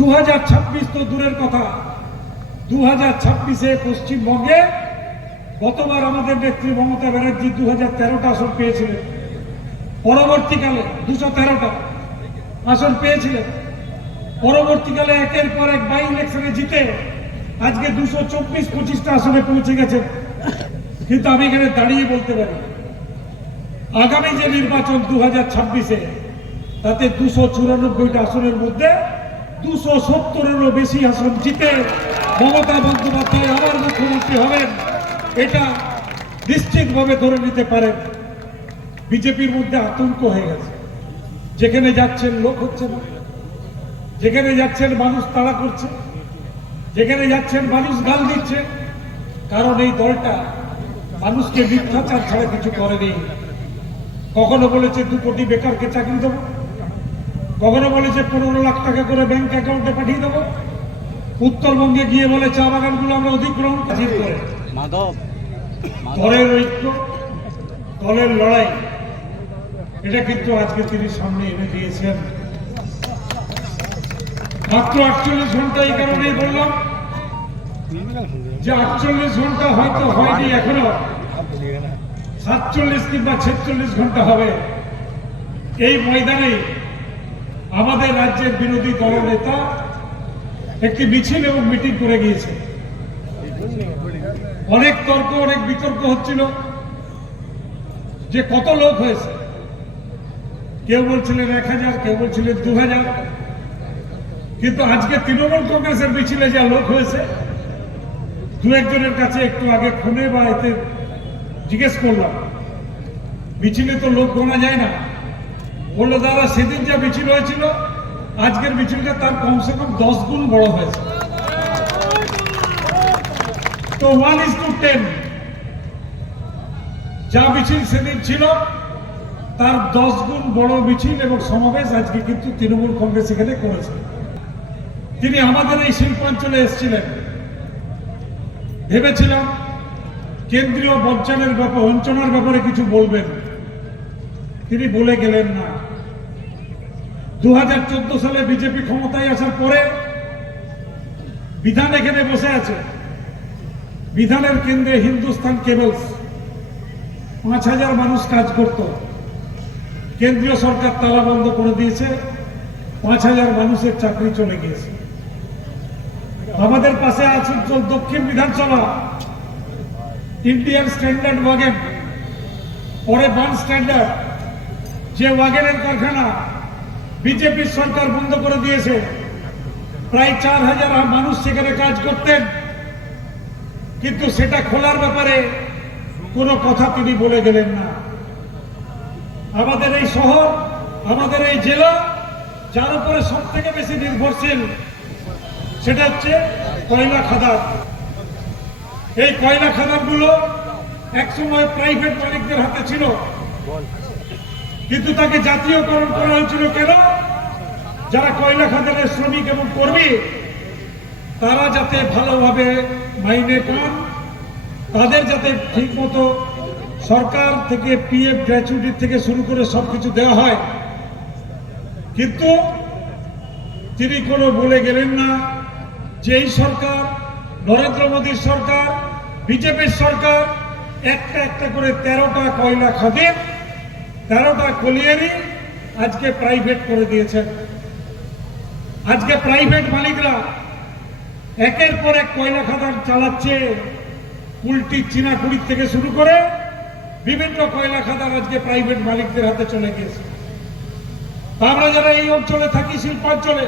দু হাজার ছাব্বিশ তো দূরের কথা। দু হাজার ছাব্বিশে পশ্চিমবঙ্গে গতবার আমাদের নেত্রী মমতা ব্যানার্জি দু হাজার তেরোটা আসন পেয়েছিলেন। পরবর্তীকালে দুশো তেরোটা আসন পেয়েছিলেন। পরবর্তীকালে একের পর এক বাই ইলেকশনে জিতে আজকে দুশো চব্বিশ পঁচিশটা আসনে পৌঁছে গেছেন। কিন্তু আমি এখানে দাঁড়িয়ে বলতে পারি, আগামী যে নির্বাচন দু হাজার ছাব্বিশে, তাতে দুশো চুরানব্বইটা আসনের মধ্যে দুশো সত্তরেরও বেশি আসন জিতে মমতা বন্দ্যোপাধ্যায় আবার মুখ্যমন্ত্রী হবেন। এটা নিশ্চিতভাবে ধরে নিতে পারেন। বিজেপির মধ্যে আতঙ্ক হয়ে গেছে। যেখানে যাচ্ছেন লোক হচ্ছে না। যেখানে যাচ্ছেন মানুষ তাড়া করছে। যেখানে যাচ্ছেন মানুষ গাল দিচ্ছে। কারণ এই দলটা মানুষকে মিথ্যাচার ছাড়া কিছু করেনি। কখনো বলেছে দু কোটি বেকারকে চাকরি দেবো। কখনো বলেছে পনেরো লাখ টাকা করে ব্যাংক অ্যাকাউন্টে পাঠিয়ে দেবো। উত্তরবঙ্গে গিয়ে বলে চা বাগানগুলো আমরা অধিগ্রহণ করে। মাধব দলের ঐক্য দলের লড়াই এটা কিন্তু আজকে তিনি সামনে এনে দিয়েছেন। মাত্র আটচল্লিশ ঘণ্টা এই কারণেই বললাম যে আটচল্লিশ ঘণ্টা হয়তো হয়নি এখনও। সাতচল্লিশ কিংবা ছেচল্লিশ ঘণ্টা হবে। এই ময়দানে আমাদের রাজ্যের বিরোধী দলনেতা একটি মিছিল এবং মিটিং করে গিয়েছে। অনেক তর্ক, অনেক বিতর্ক হচ্ছিল। যে কত লোক হয়েছে? কেউ বলছিলেন এক হাজার, কেউ বলছিলেন দু হাজার। কিন্তু আজকে তৃণমূল কংগ্রেসের মিছিলে যা লোক হয়েছে, দু একজনের কাছে একটু আগে ফোনে বা এতে জিজ্ঞেস করলাম, মিছিলে তো লোক গোনা যায় না। বলল দাদা সেদিন যা মিছিল হয়েছিল, আজকের মিছিলটা তার কমসে কম দশ গুণ বড় হয়েছে। তো ওয়ান ইস টু টেন যা মিছিল সেদিন ছিল, তার দশ গুণ বড় মিছিল এবং সমাবেশ আজকে কিন্তু তৃণমূল কংগ্রেস এখানে করেছে। তিনি আমাদের এই শিল্পাঞ্চলে এসেছিলেন। ভেবেছিলাম কেন্দ্রীয় বঞ্চনের ব্যাপার বঞ্চনার ব্যাপারে কিছু বলবেন। তিনি বলে গেলেন না। দু হাজার চোদ্দ সালে বিজেপি ক্ষমতায় আসার পরে বিধান এখানে বসে আছে। বিধানের কেন্দ্রে হিন্দুস্তান কেবলস। পাঁচ হাজার মানুষ কাজ করত। কেন্দ্রীয় সরকার তালা বন্ধ করে দিয়েছে। পাঁচ হাজার মানুষের চাকরি চলে গিয়েছে। আমাদের পাশে আছে দক্ষিণ বিধানসভা। Indian standard wagon. পরে বান স্ট্যান্ডার্ড। যে ওয়াগেনের কারখানা বিজেপির সরকার বন্ধ করে দিয়েছে। প্রায় চার হাজার মানুষ সেখানে কাজ করতেন। কিন্তু সেটা খোলার ব্যাপারে কোনো কথা তিনি বলে গেলেন না। আমাদের এই শহর, আমাদের এই জেলা, যার উপরে সব থেকে বেশি নির্ভরশীল, সেটা হচ্ছে কয়লা খাদান। এই কয়লা খাদানগুলো একসময় প্রাইভেট মালিকদের হাতে ছিল। কিন্তু তাকে জাতীয়করণ করা হয়েছিল কেন? যারা কয়লা খাদানের শ্রমিক এবং কর্মী, তারা যাতে ভালোভাবে মাইনে পান, তাদের যাতে ঠিকমতো সরকার থেকে পিএফ গ্র্যাচুইটি থেকে শুরু করে সবকিছু দেওয়া হয়। কিন্তু তিনি কোনো বলে গেলেন না যে এই সরকার, নরেন্দ্র মোদীর সরকার, বিজেপির সরকার, একটা একটা করে তেরোটা কয়লা খাদের তেরোটা কলিয়ারি আজকে প্রাইভেট করে দিয়েছেন। আজকে প্রাইভেট মালিকরা একের পর এক কয়লা খাদান চালাচ্ছে। উল্টি চিনাকুড়ির থেকে শুরু করে বিভিন্ন কয়লা খাদান আজকে প্রাইভেট মালিকদের হাতে চলে গিয়েছে। আমরা যারা এই অঞ্চলে থাকি, শিল্পাঞ্চলে